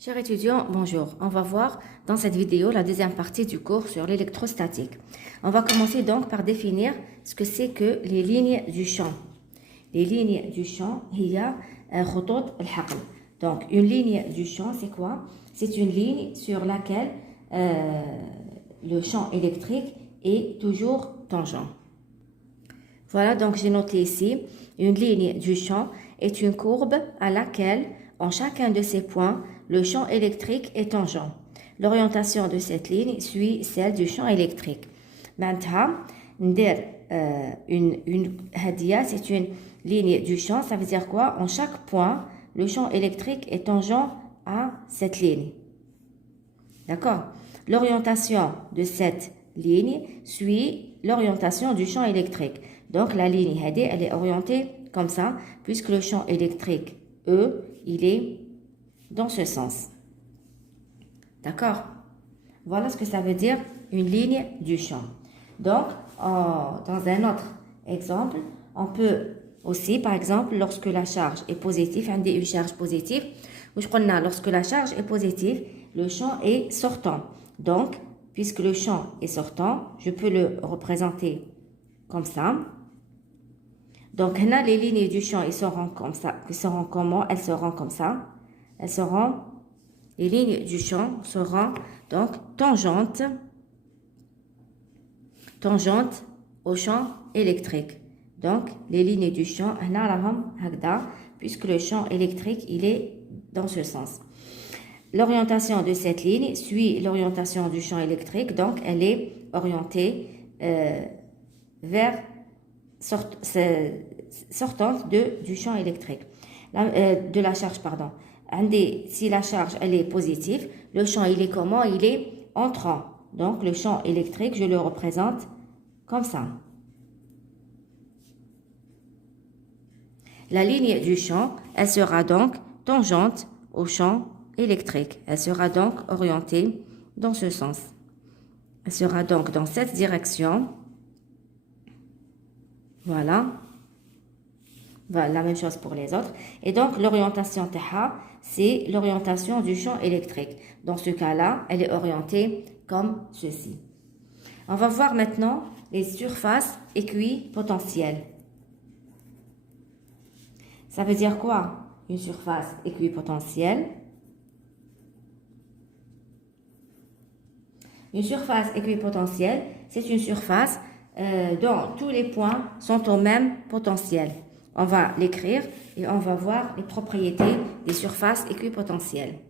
Chers étudiants, bonjour. On va voir dans cette vidéo la deuxième partie du cours sur l'électrostatique. On va commencer donc par définir ce que c'est que les lignes du champ. Les lignes du champ, il y a خطوط الحقل. Donc une ligne du champ, c'est quoi? C'est une ligne sur laquelle le champ électrique est toujours tangent. Voilà, donc j'ai noté ici, une ligne du champ est une courbe à laquelle, en chacun de ces points, le champ électrique est tangent. L'orientation de cette ligne suit celle du champ électrique. Maintenant, c'est une ligne du champ, ça veut dire quoi? En chaque point, le champ électrique est tangent à cette ligne. D'accord? L'orientation de cette ligne suit l'orientation du champ électrique. Donc la ligne elle est orientée comme ça, puisque le champ électrique E, il est dans ce sens. D'accord? Voilà ce que ça veut dire une ligne du champ. Donc, dans un autre exemple, on peut aussi, par exemple, lorsque la charge est positive, on dit une charge positive, lorsque la charge est positive, le champ est sortant. Donc, puisque le champ est sortant, je peux le représenter comme ça. Donc, là, les lignes du champ, ils seront comme ça. Ils seront comment? Elles seront comme ça. Les lignes du champ seront donc tangentes au champ électrique. Donc, les lignes du champ, puisque le champ électrique, il est dans ce sens. L'orientation de cette ligne suit l'orientation du champ électrique, donc elle est orientée vers sortante du champ électrique, de la charge, pardon. Si la charge elle est positive, le champ il est comment? Il est entrant. Donc le champ électrique, je le représente comme ça. La ligne du champ, elle sera donc tangente au champ électrique. Elle sera donc orientée dans ce sens. Elle sera donc dans cette direction. Voilà. Voilà, la même chose pour les autres. Et donc, l'orientation TH, c'est l'orientation du champ électrique. Dans ce cas-là, elle est orientée comme ceci. On va voir maintenant les surfaces équipotentielles. Ça veut dire quoi? Une surface équipotentielle. Une surface équipotentielle, c'est une surface dont tous les points sont au même potentiel. On va l'écrire et on va voir les propriétés des surfaces équipotentielles.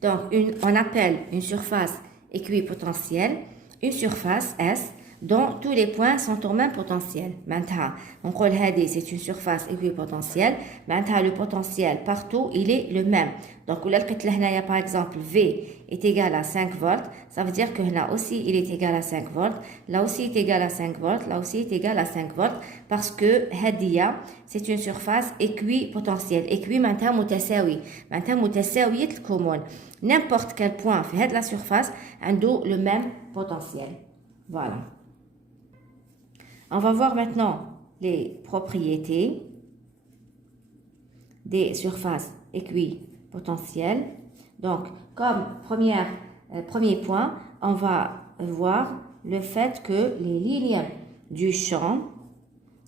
Donc, on appelle une surface équipotentielle une surface S dont tous les points sont au même potentiel. Maintenant, on dit c'est une surface équipotentielle. Maintenant, le potentiel partout, il est le même. Donc, par exemple, V est égal à 5 volts. Ça veut dire que là aussi, il est égal à 5 volts. Là aussi, il est égal à 5 volts. Là aussi, il est égal à 5 volts. Parce que c'est une surface équipotentielle. Équi, maintenant, mutasawi. Maintenant, mutasawi, commun. N'importe quel point fait de la surface a le même potentiel. Voilà. On va voir maintenant les propriétés des surfaces équipotentielles. Donc, comme premier point, on va voir le fait que les lignes du champ,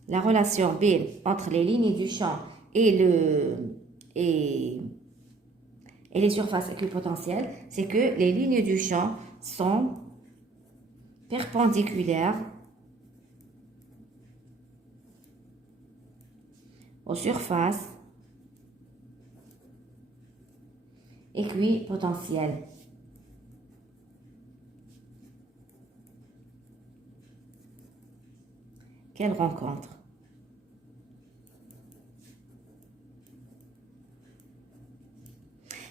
la relation B entre les lignes du champ et les surfaces équipotentielles, c'est que les lignes du champ sont perpendiculaires aux surfaces équipotentielles. Qu'elles rencontrent.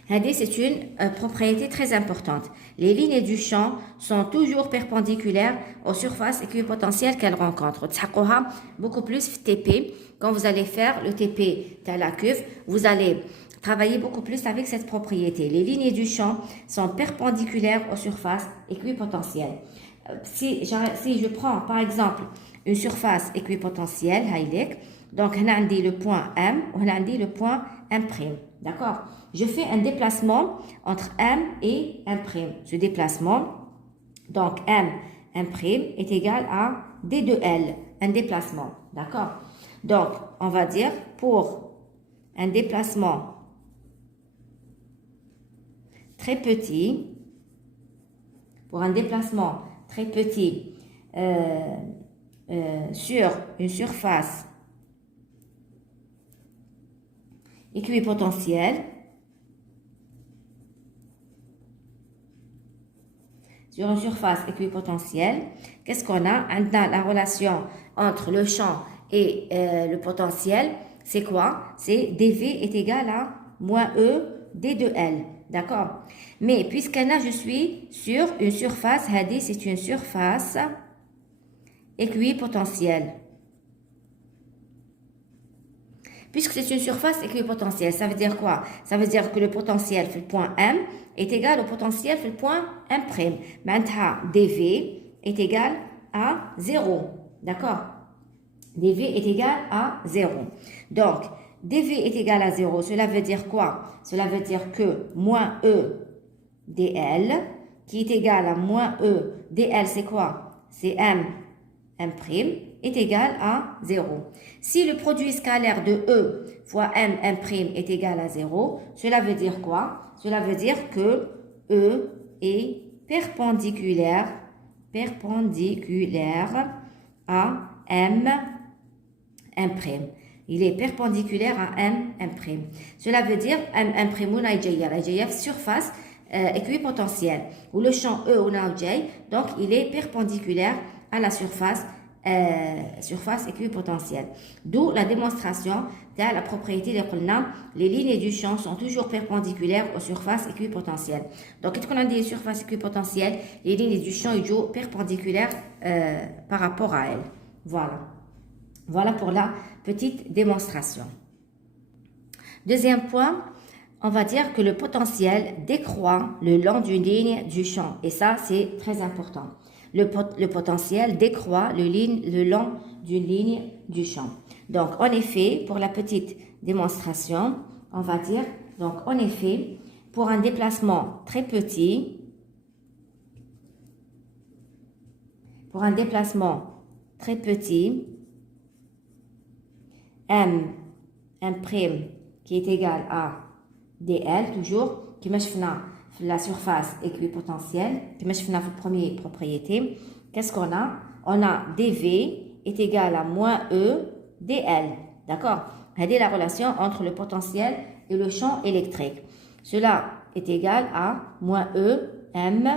C'est une propriété très importante. Les lignes du champ sont toujours perpendiculaires aux surfaces équipotentielles qu'elles rencontrent. Beaucoup plus TP. Quand vous allez faire le TP de la cuve, vous allez travailler beaucoup plus avec cette propriété. Les lignes du champ sont perpendiculaires aux surfaces équipotentielles. Si je prends par exemple une surface équipotentielle, donc on a le point M, on a le point M'. D'accord? Je fais un déplacement entre M et M'. Ce déplacement, donc M' est égal à D de L, un déplacement. D'accord? Donc, on va dire pour un déplacement très petit, sur une surface équipotentielle, qu'est-ce qu'on a? La relation entre le champ et le potentiel, c'est quoi? C'est dV est égal à moins E d de L. D'accord? Mais puisqu'Anna, je suis sur une surface, Hadi, c'est une surface équipotentielle. Puisque c'est une surface équipotentielle, ça veut dire quoi? Ça veut dire que le potentiel fait le point M est égal au potentiel fait le point M'. Maintenant, dV est égal à 0. D'accord? dV est égal à 0. Donc, dV est égal à 0. Cela veut dire quoi? Cela veut dire que moins E dl, qui est égal à moins E dl, c'est quoi? C'est M', est égal à 0. Si le produit scalaire de E fois M', est égal à 0, cela veut dire quoi? Cela veut dire que E est perpendiculaire à M'. Il est perpendiculaire à M'. Cela veut dire M', surface équipotentielle, où le champ E ou donc il est perpendiculaire à la surface équipotentielle. D'où la démonstration de la propriété de les lignes du champ sont toujours perpendiculaires aux surfaces équipotentielles. Donc, quand on a des surfaces équipotentielles, les lignes du champ sont perpendiculaires par rapport à elles. Voilà pour la petite démonstration. Deuxième point, on va dire que le potentiel décroît le long d'une ligne du champ. Et ça, c'est très important. Le potentiel décroît le long d'une ligne du champ. Donc, en effet, pour la petite démonstration, on va dire, donc en effet, pour un déplacement très petit, M', qui est égal à dl, toujours, qui marche la surface équipotentielle, qui marche la première propriété. Qu'est-ce qu'on a? On a dV est égal à moins E dl. D'accord? C'est la relation entre le potentiel et le champ électrique. Cela est égal à moins E M'.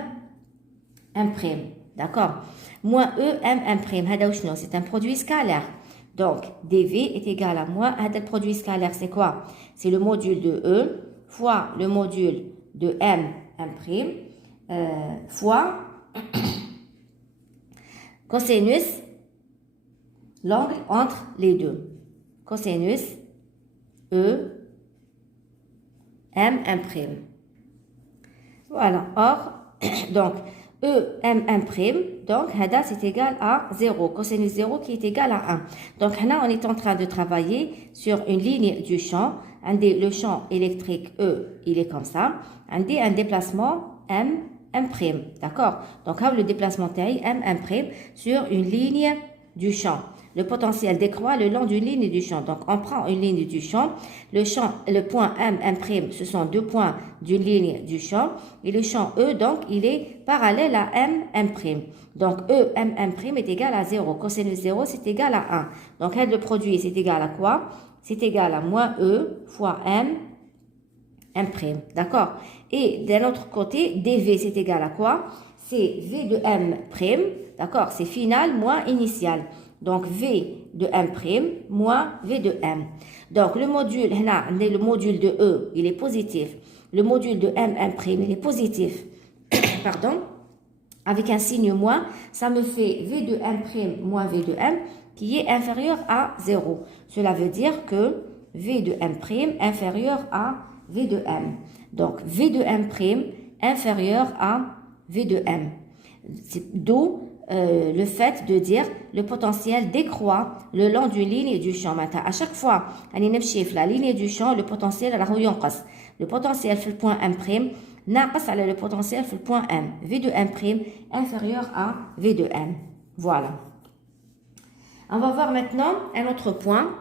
D'accord? Moins E M', c'est un produit scalaire. Donc, dV est égal à moins, le produit scalaire, c'est quoi? C'est le module de E fois le module de M', fois cosinus, l'angle entre les deux. Cosinus E, M'. Voilà. Or, donc, E, M', donc, c'est égal à 0. Cosinus 0 qui est égal à 1. Donc, là, on est en train de travailler sur une ligne du champ. Le champ électrique E, il est comme ça. Un déplacement M'. D'accord? Donc, le déplacement taille M', sur une ligne du champ. Le potentiel décroît le long d'une ligne du champ. Donc, on prend une ligne du champ. Le point M', ce sont deux points d'une ligne du champ. Et le champ E, donc, il est parallèle à M'. Donc, E, M', est égal à 0. Cosinus 0, c'est égal à 1. Donc, le produit, c'est égal à quoi? C'est égal à moins E fois M'. D'accord? Et d'un autre côté, dV, c'est égal à quoi? C'est V de M'. D'accord? C'est final moins initial. Donc, V de M' moins V de M. Donc, le module de E, il est positif. Le module de M', il est positif. Pardon. Avec un signe moins, ça me fait V de M' moins V de M qui est inférieur à 0. Cela veut dire que V de M' inférieur à V de M. Donc, V de M' inférieur à V de M. D'où le fait de dire le potentiel décroît le long d'une ligne du champ. À chaque fois, la ligne du champ, le potentiel le potentiel fait le point M', le potentiel fait le point M. V de M' inférieur à V de M. Voilà. On va voir maintenant un autre point.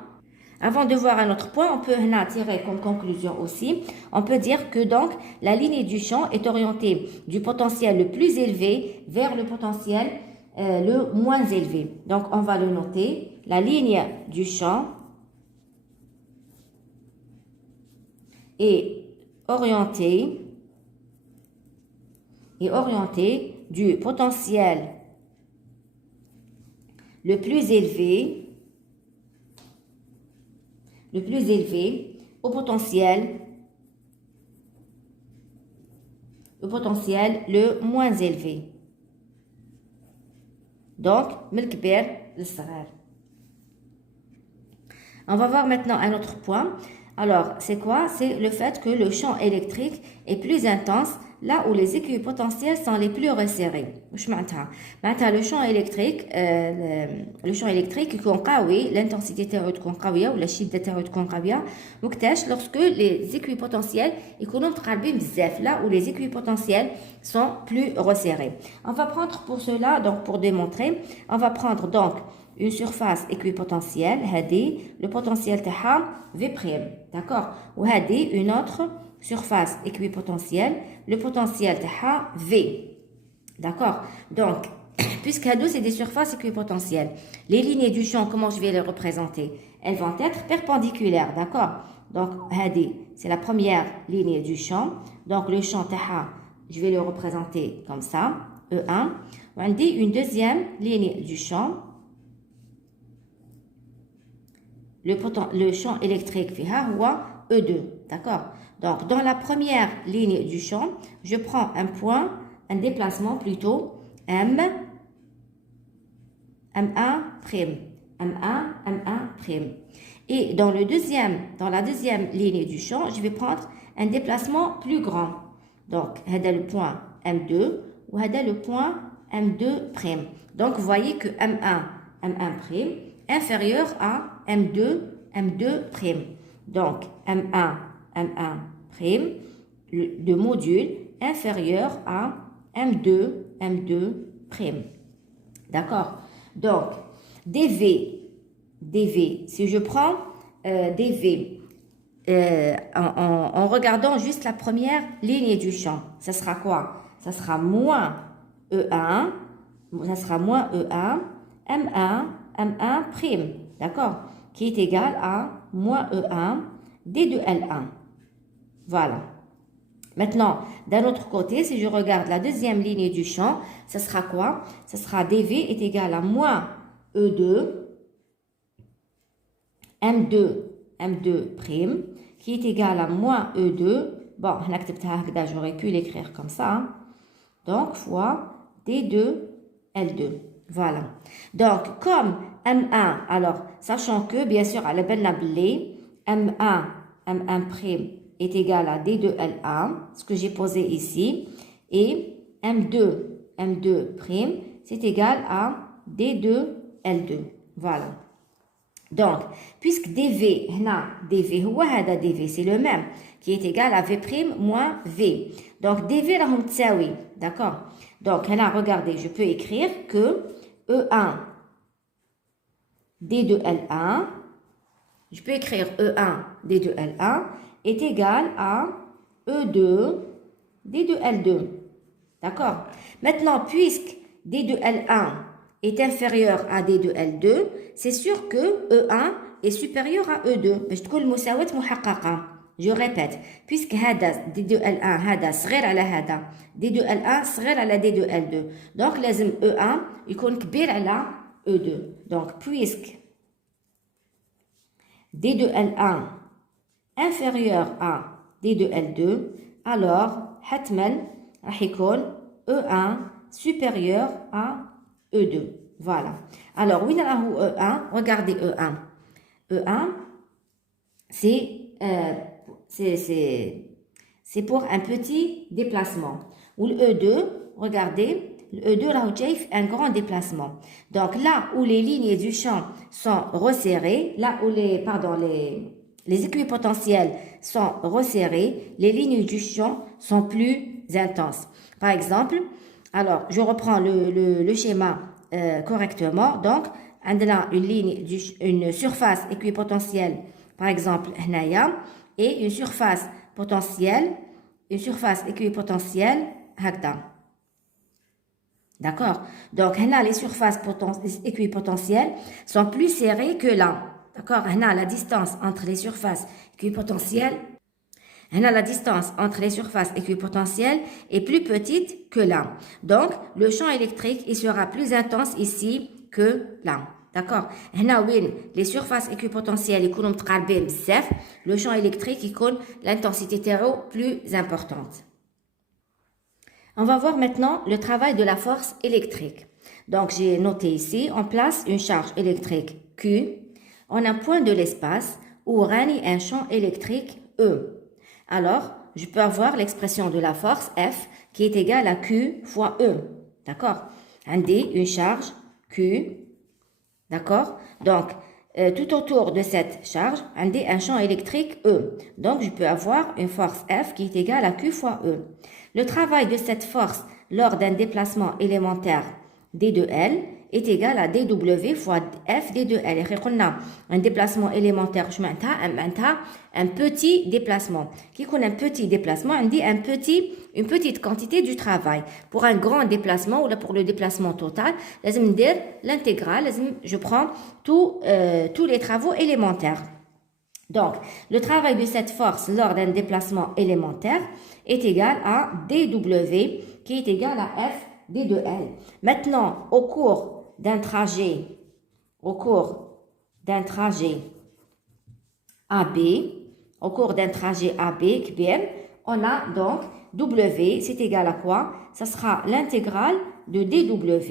Avant de voir un autre point, on peut tirer comme conclusion aussi. On peut dire que donc la ligne du champ est orientée du potentiel le plus élevé vers le potentiel le moins élevé. Donc on va le noter. La ligne du champ est orientée du potentiel le plus élevé au potentiel le moins élevé. Donc, on va voir maintenant un autre point. Alors, c'est quoi? C'est le fait que le champ électrique est plus intense là où les équipotentiels sont les plus resserrés. Le champ électrique يكون قوي, l'intensité تاعو تكون قوية ولا الشدة تاعو تكون قوية وقتاش lorsque les équipotentiels يكونوا متقاربين بزاف là où les équipotentiels sont plus resserrés. On va prendre pour cela, donc pour démontrer, on va prendre donc une surface équipotentielle, le potentiel تاعها V', d'accord? Ou une autre surface équipotentielle, le potentiel تاعها V. D'accord? Donc, puisque c'est des surfaces équipotentielles, les lignes du champ, comment je vais les représenter? Elles vont être perpendiculaires, d'accord? Donc, c'est la première ligne du champ. Donc, le champ تاعها, je vais le représenter comme ça, E1. On dit une deuxième ligne du champ. Le champ électrique فيها هو E2, d'accord? Donc, dans la première ligne du champ, je prends un point, un déplacement plutôt, M1', M1'. Et dans la deuxième ligne du champ, je vais prendre un déplacement plus grand. Donc, c'est le point M2 ou c'est le point M2'. Donc, vous voyez que M1' inférieur à M2'. Donc, M1', de module inférieur à M2'. D'accord? Donc, dV, si je prends dV, en regardant juste la première ligne du champ, ça sera quoi? Ça sera moins E1, M1', d'accord? Qui est égal à moins E1 D de L1. Voilà. Maintenant, d'un autre côté, si je regarde la deuxième ligne du champ, ça sera quoi? Ça sera dV est égal à moins E2, M2', qui est égal à moins E2. Bon, j'aurais pu l'écrire comme ça. Hein. Donc, fois D2L2. Voilà. Donc, comme M1, alors, sachant que, bien sûr, à la belle M1' est égal à D2L1, ce que j'ai posé ici, et M2', c'est égal à D2L2. Voilà. Donc, puisque dV, dV, c'est le même, qui est égal à V' moins V. Donc, dV, d'accord? Donc, là, regardez, je peux écrire que E1 D2L1, je peux écrire E1 D2L1 est égal à E2 D2L2. D'accord? Maintenant, puisque D2L1 est inférieur à D2L2, c'est sûr que E1 est supérieur à E2. Je répète, puisque D2L1 هذا صغير على هذا D2L1 صغير على D2L2. Donc, لازم E1 يكون كبير على E2. Donc, puisque D2L1 inférieur à D2L2, alors حتما راح يكون E1 supérieur à E2. Voilà. Alors, où est E1? Regardez E1. E1, c'est pour un petit déplacement. Ou le E2, regardez, le E2 راهو جاي في un grand déplacement. Donc là où les lignes du champ sont resserrées, là où les équipotentiels sont resserrés, les lignes du champ sont plus intenses. Par exemple, alors je reprends le schéma correctement. Donc, on a une surface équipotentielle, par exemple, هنايا, et une surface équipotentielle, هكذا. D'accord? Donc, les surfaces équipotentielles sont plus serrées que là. D'accord? La distance entre les surfaces équipotentielles, la distance entre les surfaces équipotentielles est plus petite que là. Donc, le champ électrique il sera plus intense ici que là. D'accord? Les surfaces équipotentielles يكونوا متقاربين بزاف, le champ électrique يكون l'intensité تاعو plus importante. On va voir maintenant le travail de la force électrique. Donc, j'ai noté ici, on place une charge électrique Q en un point de l'espace où règne un champ électrique E. Alors, je peux avoir l'expression de la force F qui est égale à Q fois E. D'accord? Une charge Q. D'accord? Donc, tout autour de cette charge, un champ électrique E. Donc, je peux avoir une force F qui est égale à Q fois E. Le travail de cette force lors d'un déplacement élémentaire D de L est égal à dW fois F D de L. Un déplacement élémentaire, un petit déplacement. Qui connaît un petit déplacement, on dit une petite quantité du travail. Pour un grand déplacement ou là pour le déplacement total, l'intégrale, je prends tous les travaux élémentaires. Donc, le travail de cette force lors d'un déplacement élémentaire est égal à dW qui est égal à F D de L. Maintenant, au cours d'un trajet AB, on a donc W, c'est égal à quoi? Ça sera l'intégrale de dW,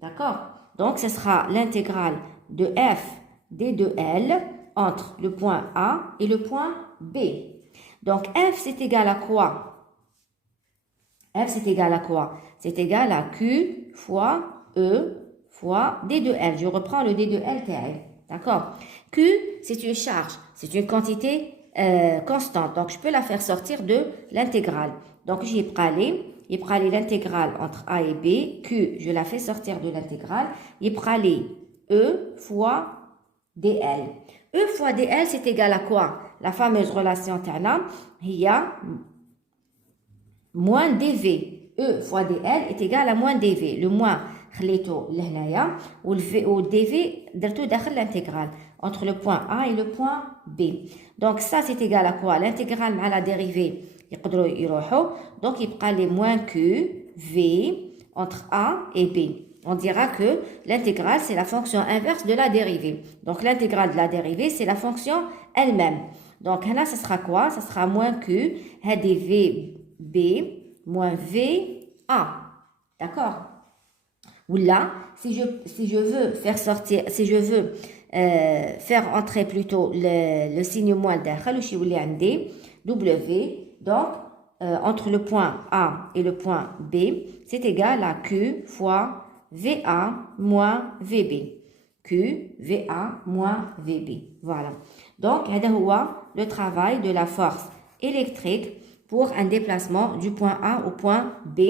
d'accord? Donc, ce sera l'intégrale de F D de L entre le point A et le point B. Donc, F, c'est égal à quoi? F, c'est égal à quoi? C'est égal à Q fois E fois D de L. Je reprends le D de L TR. D'accord? Q, c'est une charge, c'est une quantité constante. Donc, je peux la faire sortir de l'intégrale. Donc, j'y prends l'intégrale entre A et B. Q, je la fais sortir de l'intégrale. Il prend E fois DL. E fois DL, c'est égal à quoi? La fameuse relation terna, il y a moins dV. E fois dl est égal à moins dV. Le moins, خليته لهنايا و dV درتو داخل l'intégrale entre le point A et le point B. Donc ça c'est égal à quoi? L'intégrale مع la dérivée يقدروا يروحوا. Donc يبقى لي moins Q V entre A et B. On dira que l'intégrale c'est la fonction inverse de la dérivée. Donc l'intégrale de la dérivée c'est la fonction elle-même. Donc là ce sera quoi? Ça sera moins Q هذه V B moins V A. D'accord? Ou là, si je veux faire sortir, si je veux faire entrer plutôt le signe moins d'Akhal, ou W, donc entre le point A et le point B, c'est égal à Q fois VA moins VB. Q, VA moins VB. Voilà. Donc, c'est le travail de la force électrique pour un déplacement du point A au point B,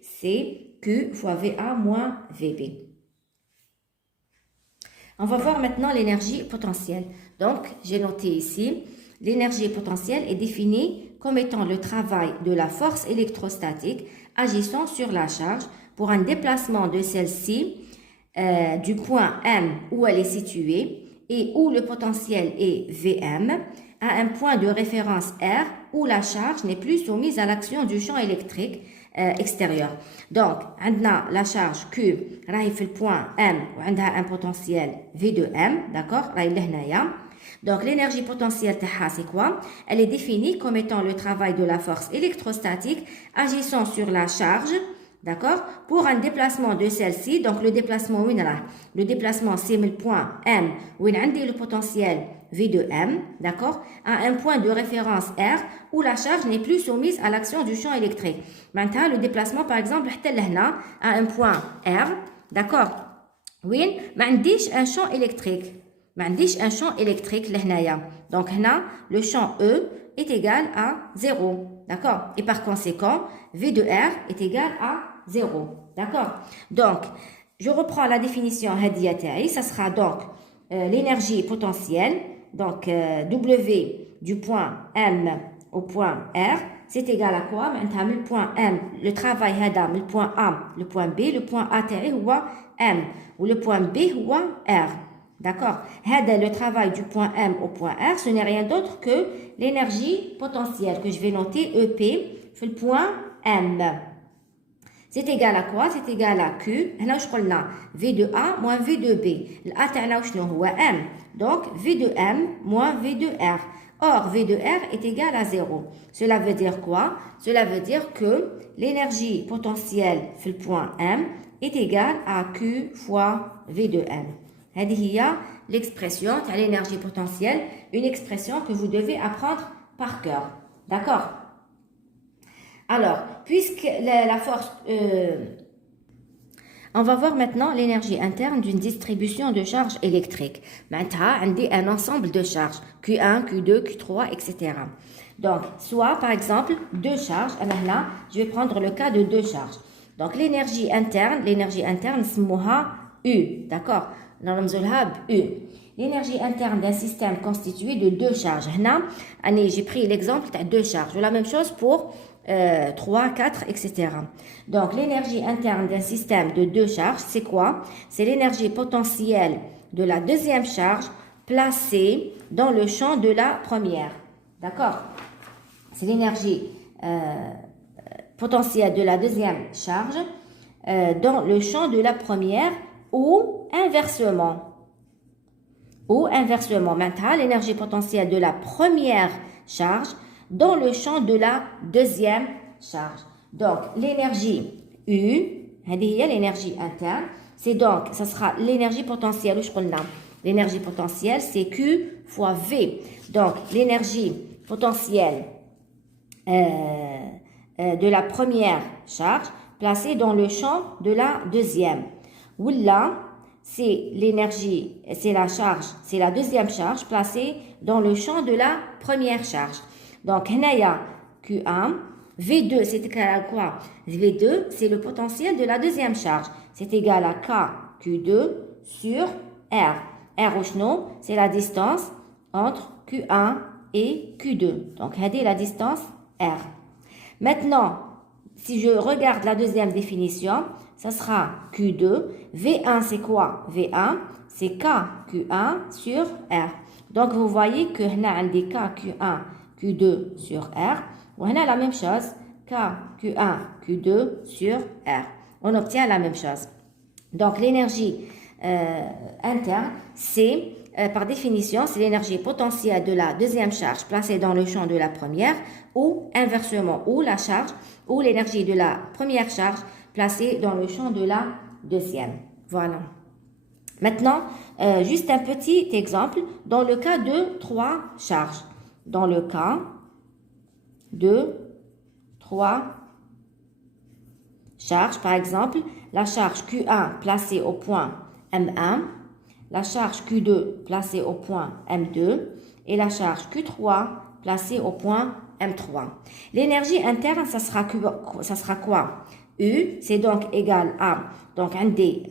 c'est Q fois VA moins VB. On va voir maintenant l'énergie potentielle. Donc, j'ai noté ici, l'énergie potentielle est définie comme étant le travail de la force électrostatique agissant sur la charge pour un déplacement de celle-ci du point M où elle est située et où le potentiel est Vm à un point de référence R où la charge n'est plus soumise à l'action du champ électrique extérieur. Donc, on a la charge Q, راهي في le point M, وعندها un potentiel V de M, d'accord? راهي لهنايا. Donc, l'énergie potentielle تاعها c'est quoi? Elle est définie comme étant le travail de la force électrostatique agissant sur la charge, d'accord? Pour un déplacement de celle-ci. Donc, le déplacement, le déplacement c'est le point M, où il y a le potentiel V de M, d'accord, à un point de référence R où la charge n'est plus soumise à l'action du champ électrique. Maintenant, le déplacement, par exemple, à un point R, d'accord, oui, ما عنديش un champ électrique. ما عنديش un champ électrique لهنايا. Donc, هنا, le champ E est égal à 0, d'accord, et par conséquent, V de R est égal à 0, d'accord. Donc, je reprends la définition هادية تاعي, ça sera donc l'énergie potentielle, donc W du point M au point R, c'est égal à quoi? معناتها من le point M, le travail هذا من le point A, le point B, le point A تاعي هو M, ou le point B هو R. D'accord? هذا le travail du point M au point R, ce n'est rien d'autre que l'énergie potentielle que je vais noter EP في le point M. C'est égal à quoi? C'est égal à Q. هنا واش قلنا V de A moins V de B. الA تاعنا وشنو هو M. Donc V de M moins V de R. Or V de R est égal à 0. Cela veut dire quoi? Cela veut dire que l'énergie potentielle في le point M est égale à Q fois V de M. هذه هي l'expression تاع l'énergie potentielle, une expression que vous devez apprendre par cœur. D'accord? Alors, puisque la force... on va voir maintenant l'énergie interne d'une distribution de charges électriques. Maintenant, on a un ensemble de charges, Q1, Q2, Q3, etc. Donc, soit par exemple, deux charges. Là, je vais prendre le cas de deux charges. Donc, l'énergie interne, c'est U, d'accord? U. L'énergie interne d'un système constitué de deux charges. Là, j'ai pris l'exemple de deux charges. La même chose pour 3, 4, etc. Donc, l'énergie interne d'un système de deux charges, c'est quoi? C'est l'énergie potentielle de la deuxième charge placée dans le champ de la première. D'accord? C'est l'énergie potentielle de la deuxième charge dans le champ de la première ou inversement. Ou inversement. Maintenant, l'énergie potentielle de la première charge dans le champ de la deuxième charge. Donc, l'énergie U, l'énergie interne, c'est donc, ça sera l'énergie potentielle, l'énergie potentielle, c'est Q fois V. Donc, l'énergie potentielle de la première charge placée dans le champ de la deuxième. Ou là, c'est l'énergie, c'est la charge, c'est la deuxième charge placée dans le champ de la première charge. Donc, هنايا Q1, V2, c'est égal à quoi? V2, c'est le potentiel de la deuxième charge. C'est égal à K, Q2 sur R. R ou non, c'est la distance entre Q1 et Q2. Donc, c'est la distance R. Maintenant, si je regarde la deuxième définition, ça sera Q2. V1, c'est quoi? V1, c'est K, Q1 sur R. Donc, vous voyez que on a des K, Q1, Q2 sur R. On a la même chose, K, Q1, Q2 sur R. On obtient la même chose. Donc, l'énergie interne, c'est, par définition, c'est l'énergie potentielle de la deuxième charge placée dans le champ de la première ou inversement, ou la charge, ou l'énergie de la première charge placée dans le champ de la deuxième. Voilà. Maintenant, juste un petit exemple dans le cas de trois charges. Dans le cas de 3 charges, par exemple, la charge Q1 placée au point M1, la charge Q2 placée au point M2 et la charge Q3 placée au point M3. L'énergie interne, ça sera quoi? U, c'est donc égal à, donc un D,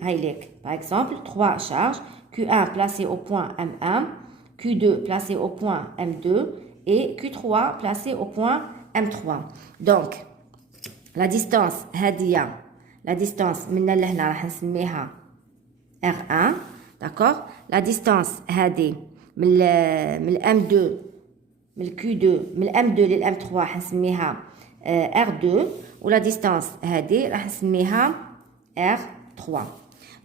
par exemple, 3 charges, Q1 placé au point M1, Q2 placé au point M2 et Q3 placé au point M3. Donc, la distance هادية, la distance من لهنا راح نسميها R1, d'accord? La distance هادي من M2 من Q2 من M2 لل M3 راح نسميها R2 ولا distance هادي راح نسميها R3.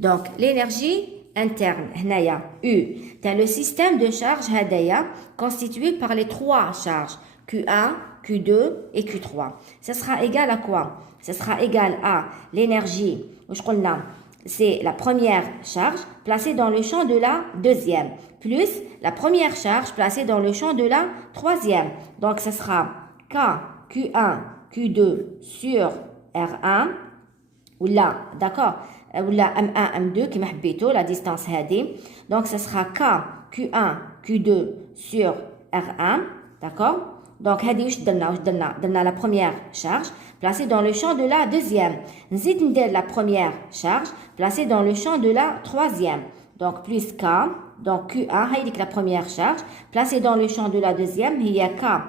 Donc, l'énergie interne, هنايا U, c'est le système de charge هدايا constitué par les trois charges Q1, Q2 et Q3. Ça sera égal à quoi? Ça sera égal à l'énergie, c'est la première charge placée dans le champ de la deuxième, plus la première charge placée dans le champ de la troisième. Donc, ce sera K, Q1, Q2 sur R1, ou là, d'accord, ou là M1, M2, qui m'a la distance هذه. Donc, ce sera K, Q1, Q2 sur R1, d'accord. Donc, هذه واش درنا la première charge placée dans le champ de la deuxième. نزيد ندير la première charge placée dans le champ de la troisième. Donc, plus K, donc Q1, هيديك la première charge placée dans le champ de la deuxième, هي K,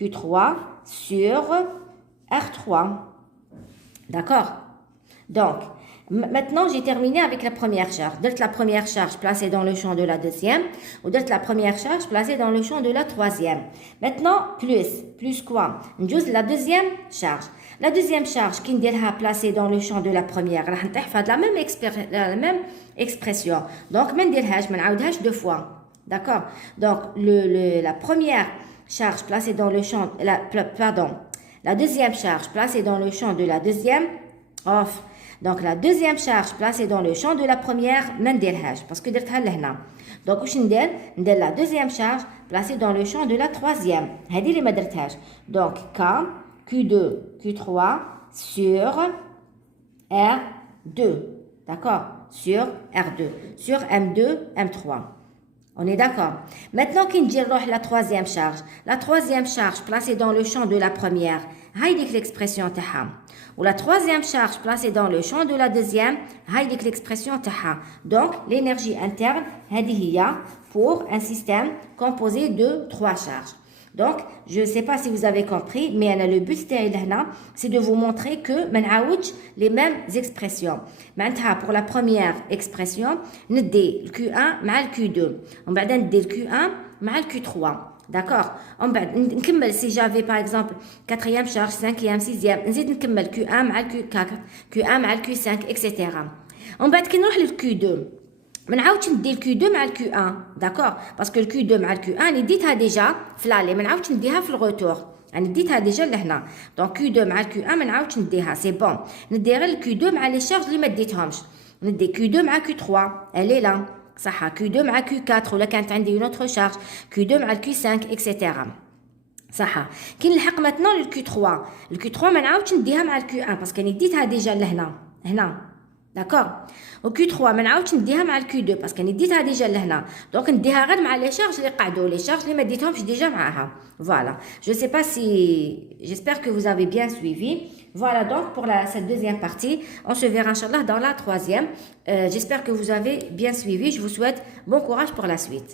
Q3 sur R3. D'accord? Donc, maintenant, j'ai terminé avec la première charge. D'être la première charge placée dans le champ de la deuxième, ou d'être la première charge placée dans le champ de la troisième. Maintenant, plus quoi? Juste la deuxième charge. La deuxième charge qui est placée dans le champ de la première, la même expression. Donc, je ne vais deux fois. D'accord? Donc, la première charge placée dans le champ, la deuxième charge placée dans le champ de la deuxième, off. Donc, la deuxième charge placée dans le champ de la première, parce que donc, la deuxième charge placée dans le champ de la troisième. Donc, K, Q2, Q3 sur R2. D'accord? Sur R2. Sur M2, M3. On est d'accord. Maintenant, la troisième charge. La troisième charge placée dans le champ de la première. Haïdik l'expression taha. Ou la troisième charge placée dans le champ de la deuxième. Haïdik l'expression taha. Donc, l'énergie interne, hadihiya, pour un système composé de 3 charges. Donc, je ne sais pas si vous avez compris, mais le but c'est de vous montrer que les mêmes expressions. Maintenant, pour la première expression, nous avons le Q1 مع le Q2. On va dire le Q1 مع le Q3. D'accord? On va si j'avais par exemple quatrième charge, cinquième, sixième, نزيد نكمل Q1 مع le Q4, Q1 مع le Q5, etc. On va dire نروح le Q2. ما نعاودش ندير Q2 مع Q1 داكور باسكو Q2 مع Q1 اللي ديتها ديجا في لالي ما نعاودش نديها في الغوتور يعني ديتها ديجا لهنا دونك Q2 مع Q1 ما نعاودش نديها سي بون ندير غير Q2 مع لي شارج اللي ما ديتهمش ندي Q2 مع Q3 الي لا صح Q2 مع Q4 ولا كانت عندي اون اوتر شارج Q2 مع Q5 اكسيتيرا صح كي نلحق مثلا Q3 ما نعاودش نديها مع Q1 باسكو راني ديتها ديجا هنا داكور و Q3 ما نعاودش نديها مع Q2 باسكو راني ديتها ديجا لهنا دونك نديها غير مع لي شارج اللي قعدوا لي شارج اللي ما ديتهمش ديجا معاها voilà je sais pas si j'espère que vous avez bien suivi voilà donc pour cette deuxième partie on se verra inchallah dans la troisième j'espère que vous avez bien suivi je vous souhaite bon courage pour la suite